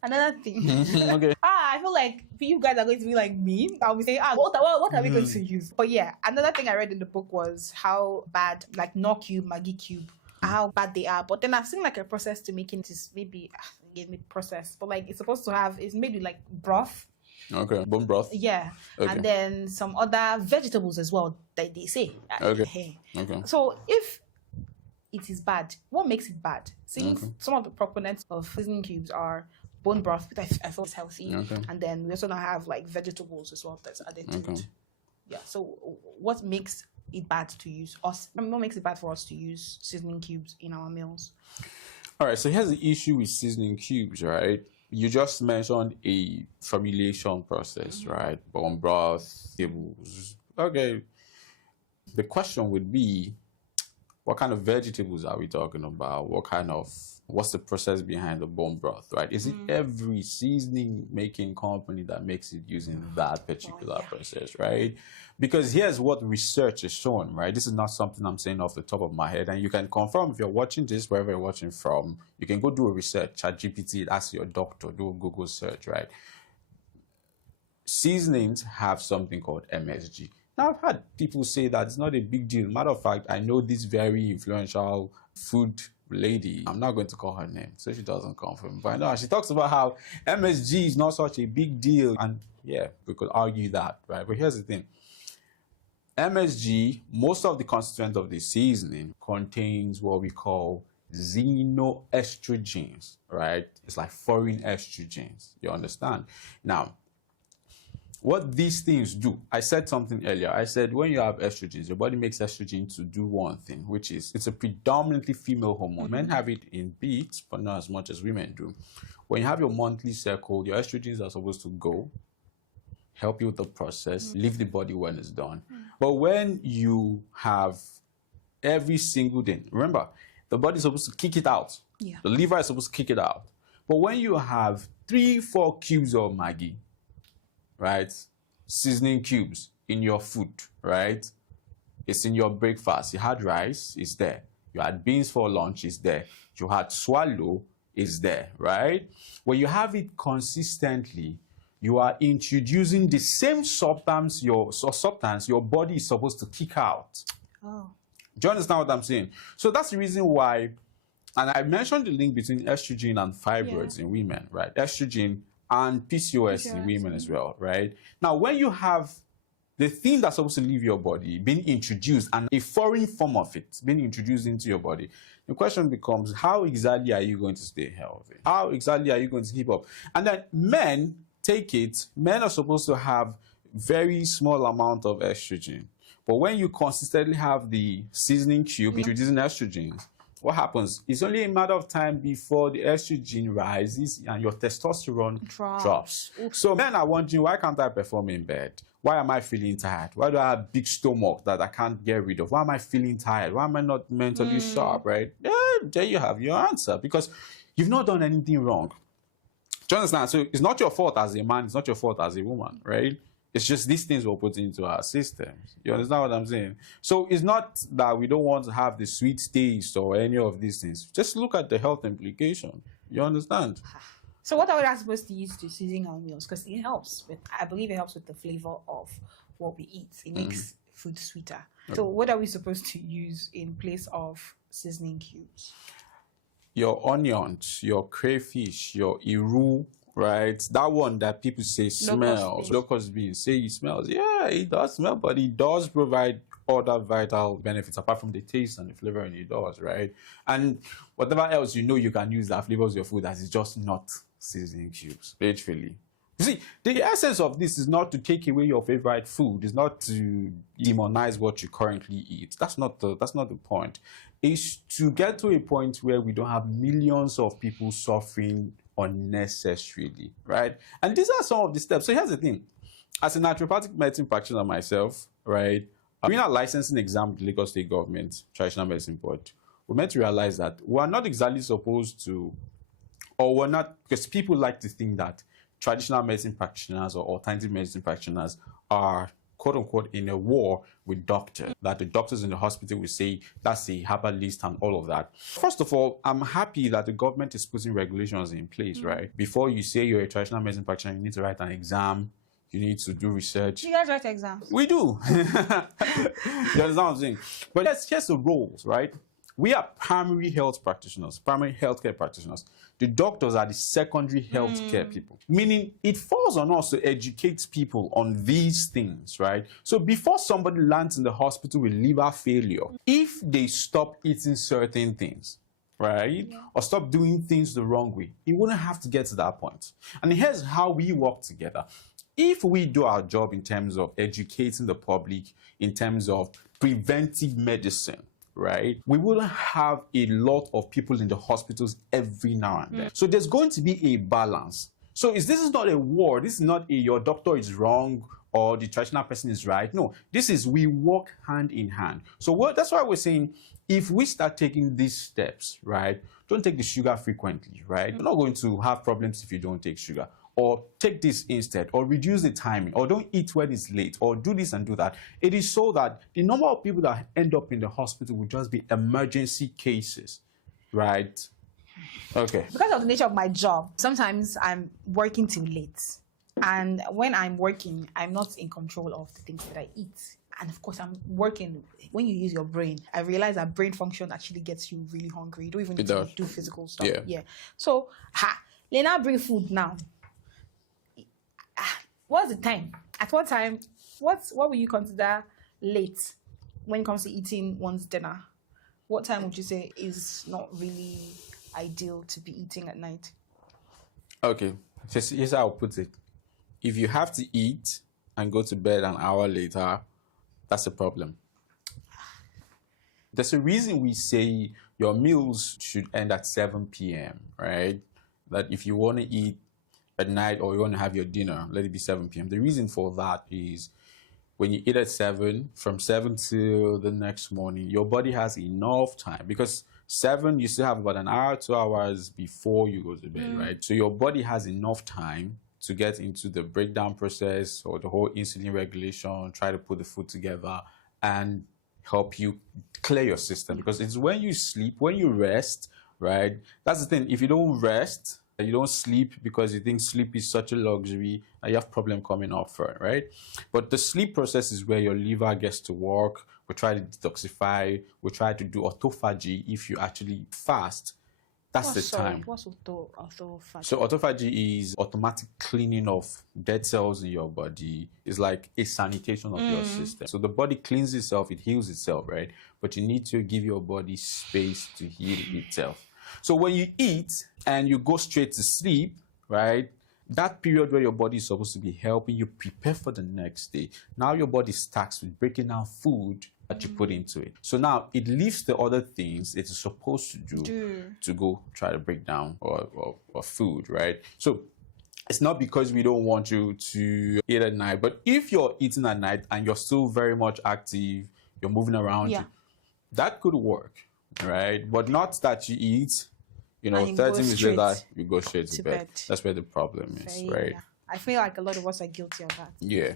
Another thing. Okay. I feel like you guys are going to be like me. I'll be saying, what are we going to use? But yeah, another thing I read in the book was how bad, like Knorr cube, Maggi cube, how bad they are. But then I've seen like a process to making this, maybe process, but like it's made with like broth. Okay, bone broth. Yeah, okay. And then some other vegetables as well that they say. Okay. Okay. So if it is bad, what makes it bad? See, some of the proponents of seasoning cubes are bone broth, which I feel is healthy. Okay. And then we also now have like vegetables as well that's added to Okay. it. Yeah. So what makes it bad to use us? What makes it bad for us to use seasoning cubes in our meals? All right. So here's the issue with seasoning cubes, right? You just mentioned a formulation process, right? Bone broth, tables. Okay. The question would be, what kind of vegetables are we talking about? What's the process behind the bone broth, right? Is it every seasoning making company that makes it using that particular process, right? Because here's what research has shown, right? This is not something I'm saying off the top of my head. And you can confirm if you're watching this, wherever you're watching from, you can go do a research, ChatGPT, ask your doctor, do a Google search, right? Seasonings have something called MSG. Now, I've had people say that it's not a big deal. Matter of fact, I know this very influential food lady. I'm not going to call her name, so she doesn't confirm. But I know she talks about how MSG is not such a big deal. And yeah, we could argue that, right? But here's the thing. MSG, most of the constituents of the seasoning contains what we call xenoestrogens, right? It's like foreign estrogens. You understand? Now, what these things do, I said something earlier. I said when you have estrogens, your body makes estrogen to do one thing, which is it's a predominantly female hormone. Men have it in bits, but not as much as women do. When you have your monthly cycle, your estrogens are supposed to go, help you with the process, leave the body when it's done. But when you have every single day, remember, the body is supposed to kick it out. Yeah. The liver is supposed to kick it out. But when you have 3-4 cubes of Maggi, right, seasoning cubes in your food, right, it's in your breakfast. You had rice, it's there. You had beans for lunch, it's there. You had swallow, it's there, right? When you have it consistently, you are introducing the same substance your body is supposed to kick out. Oh. Do you understand what I'm saying? So that's the reason why, and I mentioned the link between estrogen and fibroids in women, right? Estrogen and PCOS in women as well, right? Now, when you have the thing that's supposed to leave your body being introduced and a foreign form of it being introduced into your body, the question becomes, how exactly are you going to stay healthy? How exactly are you going to keep up? And then men are supposed to have very small amount of estrogen. But when you consistently have the seasoning cube introducing estrogen, what happens? It's only a matter of time before the estrogen rises and your testosterone drops. So men are wondering, why can't I perform in bed? Why am I feeling tired? Why do I have big stomach that I can't get rid of? Why am I feeling tired? Why am I not mentally sharp, right? Yeah, there you have your answer, because you've not done anything wrong. Do you understand? So it's not your fault as a man, it's not your fault as a woman, right? It's just these things we're putting into our systems. You understand what I'm saying? So it's not that we don't want to have the sweet taste or any of these things. Just look at the health implication. You understand? So what are we supposed to use to season our meals? Because it helps. I believe it helps with the flavor of what we eat. It makes food sweeter. So what are we supposed to use in place of seasoning cubes? Your onions, your crayfish, your iru, right? That one that people say smells. Locust beans say it smells. Yeah, it does smell, but it does provide other vital benefits apart from the taste and the flavor, and it does, right? And whatever else you can use that flavors your food, as it's just not seasoning cubes, literally. You see, the essence of this is not to take away your favorite food. It's not to demonize what you currently eat. That's not the point. It's to get to a point where we don't have millions of people suffering unnecessarily, right? And these are some of the steps. So here's the thing. As a naturopathic medicine practitioner myself, right, doing a licensing exam with the Lagos State Government, Traditional Medicine Board, we're meant to realize that we're not exactly supposed to, or we're not, because people like to think that traditional medicine practitioners or alternative medicine practitioners are, quote unquote, in a war with doctors, that the doctors in the hospital will say that's a herbalist and all of that. First of all, I'm happy that the government is putting regulations in place, right? Before you say you're a traditional medicine practitioner, you need to write an exam, you need to do research. You guys write exams? We do. You understand what I'm saying? But here's the roles, right? We are primary health practitioners, primary healthcare practitioners. The doctors are the secondary healthcare people, meaning it falls on us to educate people on these things, right? So before somebody lands in the hospital with liver failure, if they stop eating certain things, right? Or stop doing things the wrong way. You wouldn't have to get to that point. And here's how we work together. If we do our job in terms of educating the public, in terms of preventive medicine, right, we wouldn't have a lot of people in the hospitals every now and then. So there's going to be a balance. So this is not a war. This is not your doctor is wrong or the traditional person is right. No, this is we work hand in hand. So that's why we're saying if we start taking these steps, right, don't take the sugar frequently, right? You're not going to have problems if you don't take sugar. Or take this instead, or reduce the timing, or don't eat when it's late, or do this and do that. It is so that the number of people that end up in the hospital will just be emergency cases, right? Okay. Because of the nature of my job, sometimes I'm working till late. And when I'm working, I'm not in control of the things that I eat. And of course, I'm working. When you use your brain, I realize that brain function actually gets you really hungry. You don't even need to do physical stuff. Yeah. So, Lena, bring food now. What's the time? At what time? What will you consider late when it comes to eating one's dinner? What time would you say is not really ideal to be eating at night? Okay, here's how I'll put it. If you have to eat and go to bed an hour later, that's a problem. There's a reason we say your meals should end at 7 p.m., right? That if you want to eat at night or you want to have your dinner, let it be 7 p.m. The reason for that is when you eat at 7, from 7 till the next morning, your body has enough time because 7, you still have about an hour, 2 hours before you go to bed, right? So your body has enough time to get into the breakdown process or the whole insulin regulation, try to put the food together and help you clear your system. Because it's when you sleep, when you rest, right? That's the thing. If you don't rest, you don't sleep because you think sleep is such a luxury and you have problem coming up for it, right? But the sleep process is where your liver gets to work. We try to detoxify. We try to do autophagy if you actually fast. That's the time. What's autophagy? So autophagy is automatic cleaning of dead cells in your body. It's like a sanitation of your system. So the body cleans itself, it heals itself, right? But you need to give your body space to heal itself. So when you eat and you go straight to sleep, right, that period where your body is supposed to be helping you prepare for the next day, now your body starts with breaking down food that you put into it. So now it leaves the other things it is supposed to do to go try to break down or food, right? So it's not because we don't want you to eat at night, but if you're eating at night and you're still very much active, you're moving around, that could work, right? But not that you eat, 30 minutes later, you go straight to bed. That's where the problem is, right? Yeah. I feel like a lot of us are guilty of that. Yeah.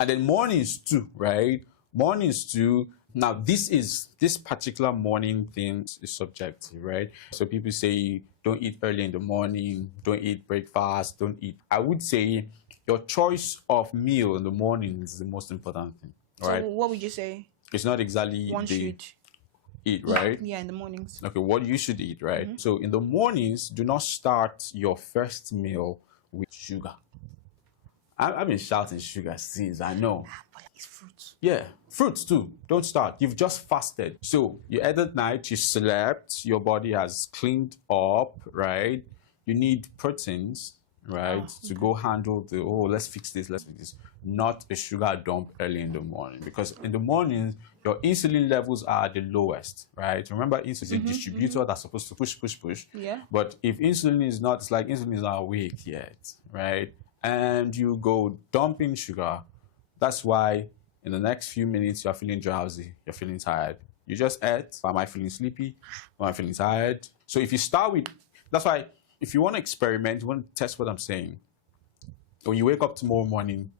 And then mornings too, right? Mornings too. Now, this particular morning thing is subjective, right? So people say, don't eat early in the morning, don't eat breakfast, don't eat. I would say your choice of meal in the morning is the most important thing, right? So what would you say? It's not exactly one should eat, right? Yeah, in the mornings. Okay, what you should eat, right? So in the mornings, do not start your first meal with sugar. I've been shouting sugar since, I know. But it's fruits. Yeah, fruits too. Don't start. You've just fasted. So you ate at night, you slept, your body has cleaned up, right? You need proteins, right? To go handle let's fix this. Not a sugar dump early in the morning. Because in the morning, your insulin levels are the lowest, right? Remember, insulin is a distributor that's supposed to push. Yeah. But if insulin is not, it's like insulin is not awake yet, right? And you go dumping sugar. That's why in the next few minutes, you're feeling drowsy, you're feeling tired. You just ate. Am I feeling sleepy? Am I feeling tired? So if you start with, that's why if you want to experiment, you want to test what I'm saying. When you wake up tomorrow morning,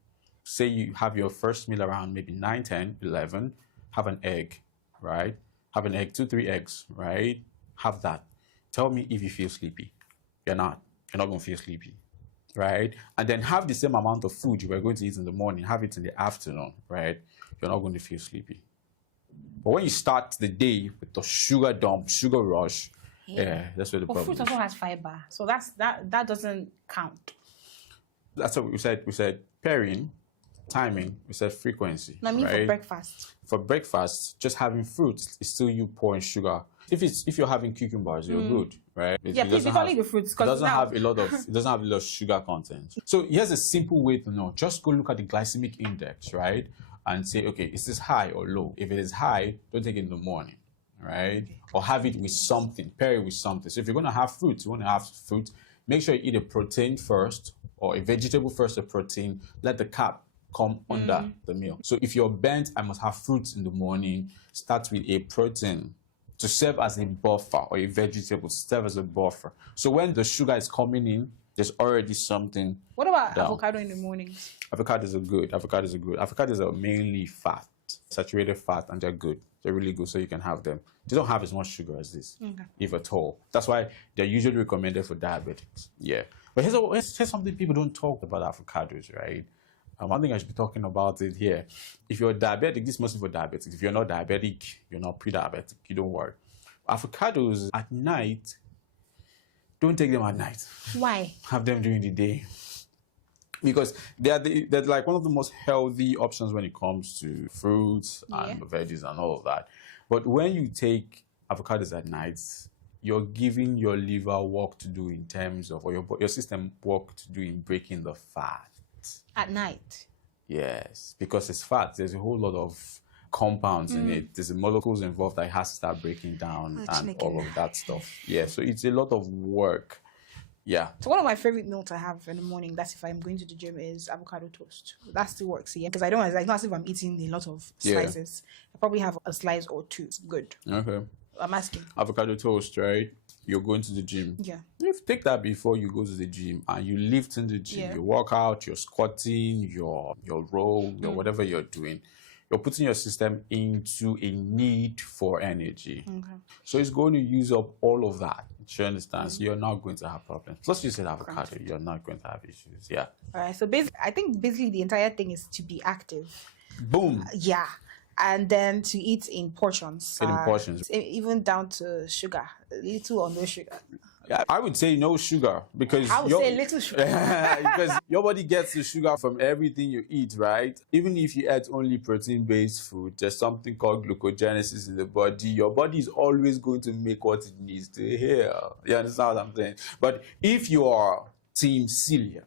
say you have your first meal around maybe 9, 10, 11, have an egg, right? Have an egg, 2, 3 eggs, right? Have that. Tell me if you feel sleepy. You're not going to feel sleepy, right? And then have the same amount of food you were going to eat in the morning, have it in the afternoon, right? You're not going to feel sleepy. But when you start the day with the sugar dump, sugar rush, that's where the problem is. Fruit also has fiber, so that doesn't count. That's what we said. We said pairing timing, we said frequency. No, I mean right? for breakfast. For breakfast, just having fruits is still you pouring sugar. If you're having cucumbers, you're good, right? Yeah, please be calling the fruits It because doesn't have a lot of sugar content. So here's a simple way to know. Just go look at the glycemic index, right? And say, okay, is this high or low? If it is high, don't take it in the morning, right? Or have it with something, pair it with something. So if you're gonna have fruit, you want to have fruit, make sure you eat a protein first or a vegetable first, a protein. Let the carb come under the meal. So if you're bent, I must have fruits in the morning. Start with a protein to serve as a buffer, or a vegetable to serve as a buffer. So when the sugar is coming in, there's already something. What about down. avocado in the mornings? Avocados are good. Avocados are mainly fat, saturated fat, and they're good. They're really good, so you can have them. They don't have as much sugar as this, if at all. That's why they're usually recommended for diabetics. Yeah. But here's something people don't talk about avocados, right? One thing I should be talking about it here. If you're diabetic, this is mostly for diabetics. If you're not diabetic, you're not pre-diabetic, you don't worry. Avocados at night, don't take them at night. Why? Have them during the day. Because they're like one of the most healthy options when it comes to fruits and veggies and all of that. But when you take avocados at night, you're giving your liver work to do in terms of, or your system work to do in breaking the fat. At night? Yes, because it's fat. There's a whole lot of compounds in it. There's the molecules involved that it has to start breaking down and all of that stuff. Yeah, so it's a lot of work. Yeah. So one of my favorite meals I have in the morning, that's if I'm going to the gym, is avocado toast. That still works, yeah. Because I don't, it's not as if I'm eating a lot of slices. I probably have a slice or two. It's good. Okay. I'm asking. Avocado toast, right? You're going to the gym. Yeah. You take that before you go to the gym, and you lift in the gym. You work out, you're squatting, your row, your whatever you're doing. You're putting your system into a need for energy. Okay. So it's going to use up all of that. Do you understand? So you're not going to have problems. Plus you said avocado, you're not going to have issues. Yeah. All right. So I think basically the entire thing is to be active. Boom. Yeah. And then to eat in portions. In portions. Even down to sugar. Little or no sugar. Yeah, I would say no sugar because I would say little sugar. Because your body gets the sugar from everything you eat, right? Even if you eat only protein-based food, there's something called glucogenesis in the body. Your body is always going to make what it needs to hear. You understand what I'm saying? But if you are Team Celia,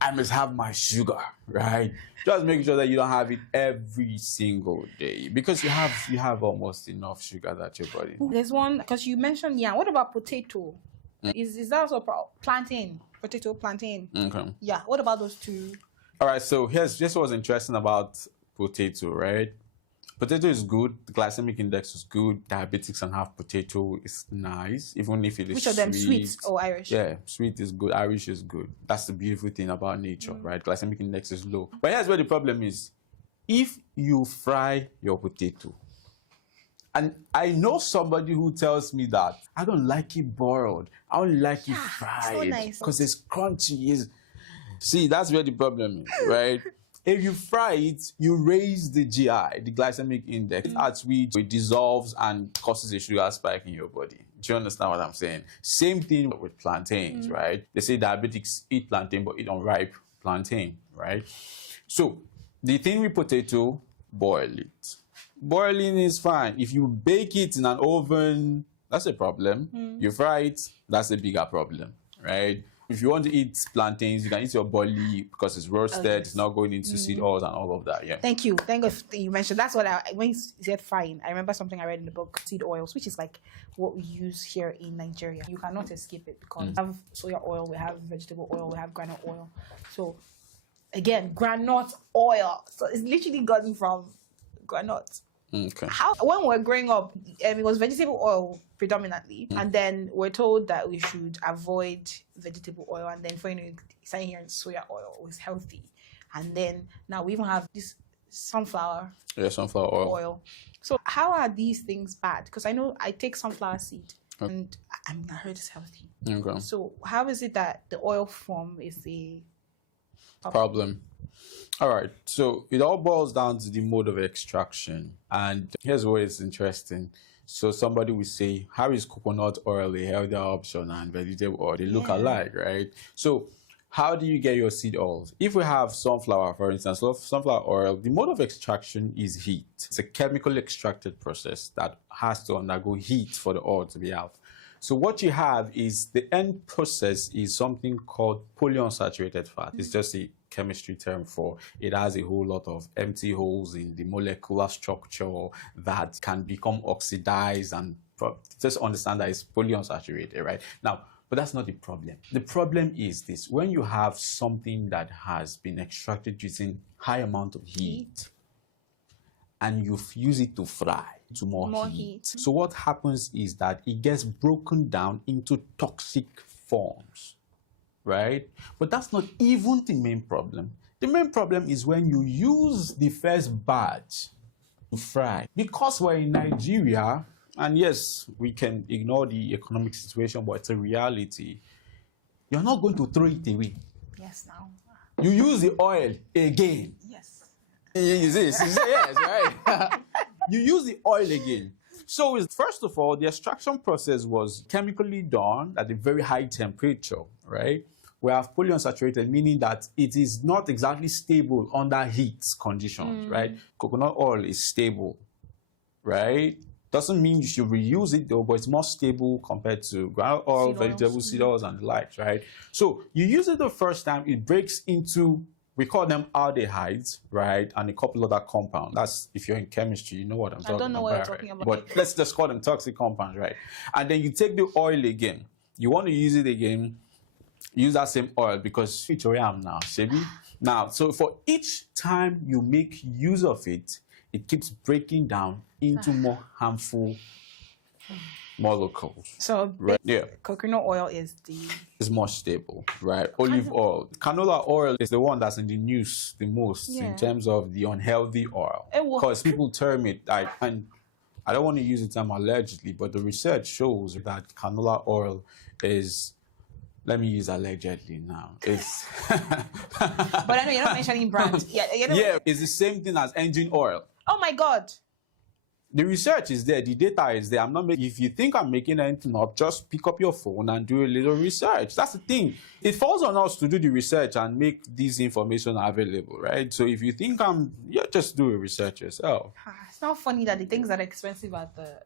I must have my sugar, right? Just make sure that you don't have it every single day because you have almost enough sugar that your body. There's one because you mentioned what about potato? Is that also plantain? Potato, plantain. Okay. Yeah. What about those two? All right. So here's just what's interesting about potato, right? Potato is good. The glycemic index is good. Diabetics can have potato. It's nice, even if it is Which of them, sweet or Irish? Yeah, sweet is good. Irish is good. That's the beautiful thing about nature, right? Glycemic index is low. But here's where the problem is. If you fry your potato, and I know somebody who tells me that I don't like it boiled. I only like it fried. So nice. Because it's crunchy. See, that's where the problem is, right? If you fry it, you raise the GI, the glycemic index, at which it dissolves and causes a sugar spike in your body. Do you understand what I'm saying? Same thing with plantains, right? They say diabetics eat plantain, but eat unripe plantain, right? So the thing with potato, boil it. Boiling is fine. If you bake it in an oven, that's a problem. You fry it, that's a bigger problem, right? If you want to eat plantains, you can eat your bolly because it's roasted. It's not going into seed oils and all of that. Yeah. Thank you. Thank God you mentioned. That's what when you said frying, I remember something I read in the book, seed oils, which is like what we use here in Nigeria. You cannot escape it because we have soya oil, we have vegetable oil, we have granite oil. So again, granite oil. So it's literally gotten from granite. Okay. When we're growing up, it was vegetable oil predominantly, and then we're told that we should avoid vegetable oil, and then for saying here soya oil was healthy, and then now we even have this sunflower. Yeah, sunflower oil. So how are these things bad? Because I know I take sunflower seed, and I heard it's healthy. Okay. So how is it that the oil form is a problem? All right, so it all boils down to the mode of extraction. And here's where it's interesting. So somebody will say, how is coconut oil a healthier option and vegetable oil? They look alike, right? So How do you get your seed oils? If we have sunflower, for instance, sunflower oil, the mode of extraction is heat. It's a chemically extracted process that has to undergo heat for the oil to be out. So what you have is the end process is something called polyunsaturated fat. It's just a chemistry term for it has a whole lot of empty holes in the molecular structure that can become oxidized, and just understand that it's polyunsaturated, right? Now, but that's not the problem. The problem is this: when you have something that has been extracted using high amount of heat and you use it to fry to more heat. So what happens is that it gets broken down into toxic forms, right? But that's not even the main problem. The main problem is when you use the first batch to fry. Because we're in Nigeria, and yes, we can ignore the economic situation, but it's a reality. You're not going to throw it away. Yes, now. You use the oil again. Yes. You see, yes, right? You use the oil again. So first of all, the extraction process was chemically done at a very high temperature, right? We have polyunsaturated, meaning that it is not exactly stable under heat conditions, right? Coconut oil is stable, right? Doesn't mean you should reuse it though, but it's more stable compared to groundnut oil, vegetable seed oils, and the likes, right? So you use it the first time, it breaks into, we call them aldehydes, right? And a couple other compounds. That's, if you're in chemistry, you know what I'm talking about. I don't know what you're talking about. But let's just call them toxic compounds, right? And then you take the oil again. You want to use it again, use that same oil because it's where I am now, Sebi. Now, so for each time you make use of it, it keeps breaking down into more harmful molecules. So right? Yeah, coconut oil is it's more stable, right? Olive oil, canola oil is the one that's in the news the most in terms of the unhealthy oil, because people term it like, and I don't want to use the term allegedly, but the research shows that canola oil is, let me use allegedly now. It's but I know you're not mentioning brands. Yeah, it's the same thing as engine oil. Oh my God. The research is there, the data is there. I'm not making, if you think I'm making anything up, just pick up your phone and do a little research. That's the thing. It falls on us to do the research and make this information available, right? So if you think just do a research yourself. It's not funny that the things that are expensive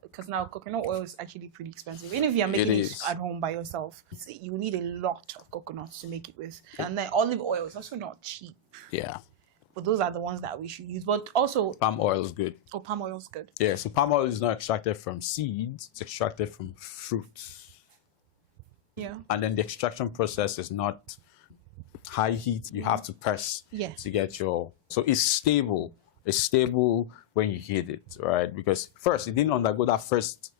because now coconut oil is actually pretty expensive. Even if you're making it at home by yourself, you need a lot of coconuts to make it with. And then olive oil is also not cheap. Yeah. But those are the ones that we should use. But also, palm oil is good. Oh, palm oil is good. Yeah, so palm oil is not extracted from seeds, it's extracted from fruits. Yeah. And then the extraction process is not high heat. You have to press to get your... So it's stable. It's stable when you heat it, right? Because first, it didn't undergo that first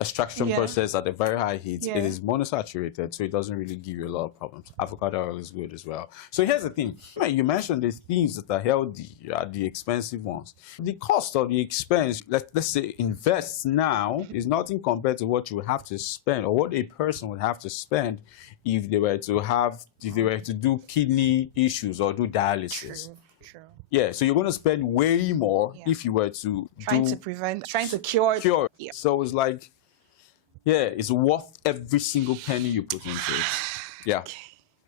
extraction process at a very high heat. It is monosaturated, so it doesn't really give you a lot of problems. Avocado oil is good as well. So here's the thing. You mentioned the things that are healthy are the expensive ones. The cost of the expense, let's say invest now, is nothing compared to what you would have to spend, or what a person would have to spend if they were to do kidney issues or do dialysis. True. Yeah, so you're going to spend way more if you were to trying to cure. Yeah. So it's like, it's worth every single penny you put into it. Yeah. Okay.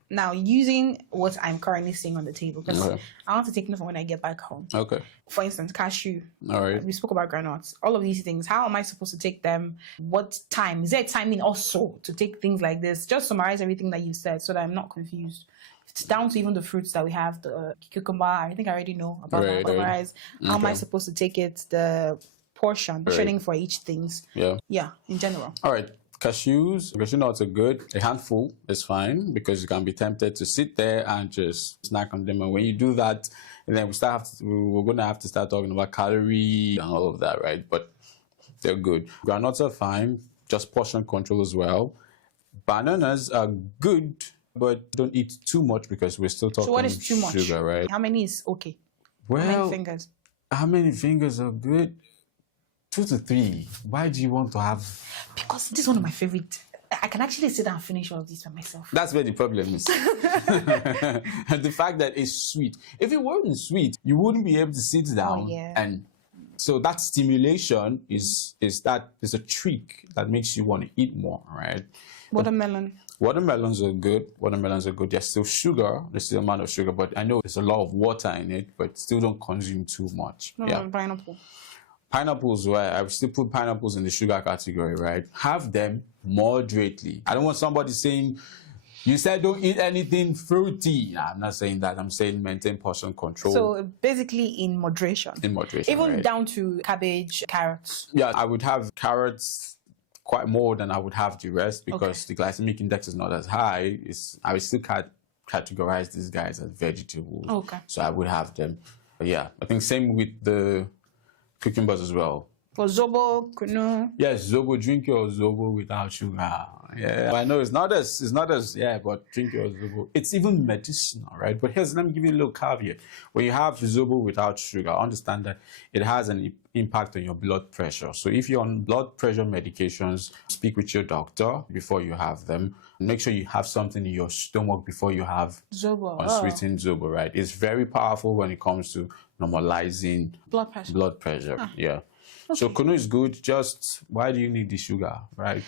Now, using what I'm currently seeing on the table, because I want to take note for when I get back home. Okay. For instance, cashew. All right. We spoke about granules. All of these things. How am I supposed to take them? What time? Is there timing also to take things like this? Just summarize everything that you said so that I'm not confused. It's down to even the fruits that we have, the cucumber. I think I already know about that. Summarize. How am I supposed to take it? The portioning for each things. Yeah, in general. All right. Cashew nuts are good. A handful is fine because you can be tempted to sit there and just snack on them. And when you do that, and then we're going to have to start talking about calorie and all of that, right? But they're good. Granules are fine. Just portion control as well. Bananas are good, but don't eat too much because we're still talking so what is too much? Sugar, right? How many is okay? Well, how many fingers? How many fingers are good? 2 to 3. Why do you want to have... Because this is one of my favorite. I can actually sit down and finish all of these by myself. That's where the problem is. The fact that it's sweet. If it weren't sweet, you wouldn't be able to sit down and So that stimulation is a trick that makes you want to eat more, right? Watermelon. Watermelons are good. There's still sugar. There's still amount of sugar, but I know there's a lot of water in it, but still don't consume too much. Pineapple. Pineapples, right? I would still put pineapples in the sugar category, right? Have them moderately. I don't want somebody saying, you said don't eat anything fruity. Nah, I'm not saying that. I'm saying maintain portion control. So basically in moderation. In moderation, even right? down to cabbage, carrots. Yeah, I would have carrots quite more than I would have the rest because the glycemic index is not as high. I would still categorize these guys as vegetables. Okay. So I would have them. But yeah, I think same with the cucumbers as well. For zobo, kunu. Yes, zobo, drink your zobo without sugar. Yeah, I know it's not as, but drink your zobo. It's even medicinal, right? But let me give you a little caveat. When you have zobo without sugar, understand that it has an impact on your blood pressure. So if you're on blood pressure medications, speak with your doctor before you have them. Make sure you have something in your stomach before you have Zobo. unsweetened zobo, right? It's very powerful when it comes to normalizing blood pressure. Yeah. Okay. So kunu is good. Just why do you need the sugar, right?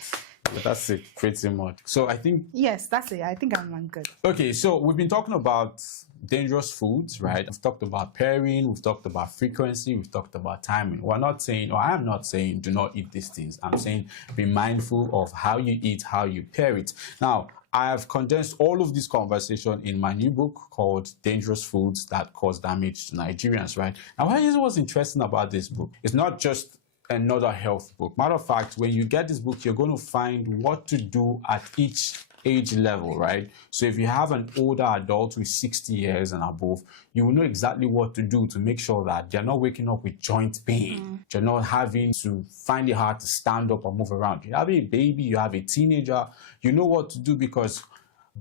But that's it, pretty much. So I think yes, that's it. I think I'm good. Okay, so we've been talking about dangerous foods, right? We've talked about pairing, we've talked about frequency, we've talked about timing. We're not saying, or I'm not saying, do not eat these things. I'm saying be mindful of how you eat, how you pair it. Now, I have condensed all of this conversation in my new book called Dangerous Foods That Cause Damage to Nigerians, right? Now, what is what's interesting about this book? It's not just another health book. Matter of fact, when you get this book, you're going to find what to do at each age level, right? So if you have an older adult with 60 years and above, you will know exactly what to do to make sure that you're not waking up with joint pain. You're not having to find it hard to stand up or move around. You have a baby, you have a teenager, you know what to do because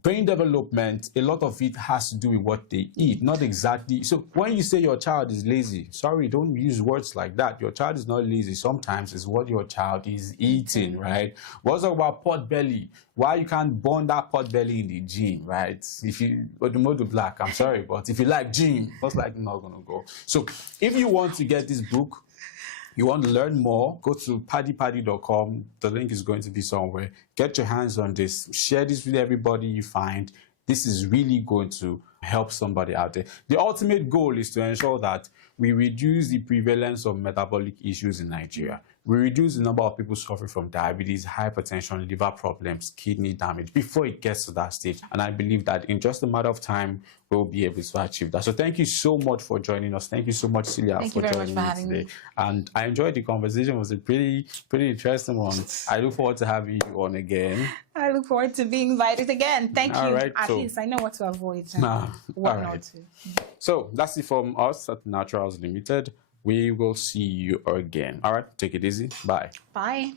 brain development, a lot of it has to do with what they eat, not exactly. So when you say your child is lazy, sorry, don't use words like that. Your child is not lazy. Sometimes it's what your child is eating, right? What's about pot belly? Why you can't burn that pot belly in the gym, right? If you, but the mode black, I'm sorry, but if you like gym, most likely not gonna go. So if you want to get this book, you want to learn more, go to paddypaddy.com. The link is going to be somewhere. Get your hands on this. Share this with everybody you find. This is really going to help somebody out there. The ultimate goal is to ensure that we reduce the prevalence of metabolic issues in Nigeria. We reduce the number of people suffering from diabetes, hypertension, liver problems, kidney damage before it gets to that stage. And I believe that in just a matter of time, we'll be able to achieve that. So thank you so much for joining us. Thank you so much, Celia, for joining me today. And I enjoyed the conversation. It was a pretty interesting one. I look forward to having you on again. I look forward to being invited again. Thank you. Right, at least I know what to avoid. What not to. So that's it from us at Naturals Limited. We will see you again. All right, take it easy. Bye. Bye.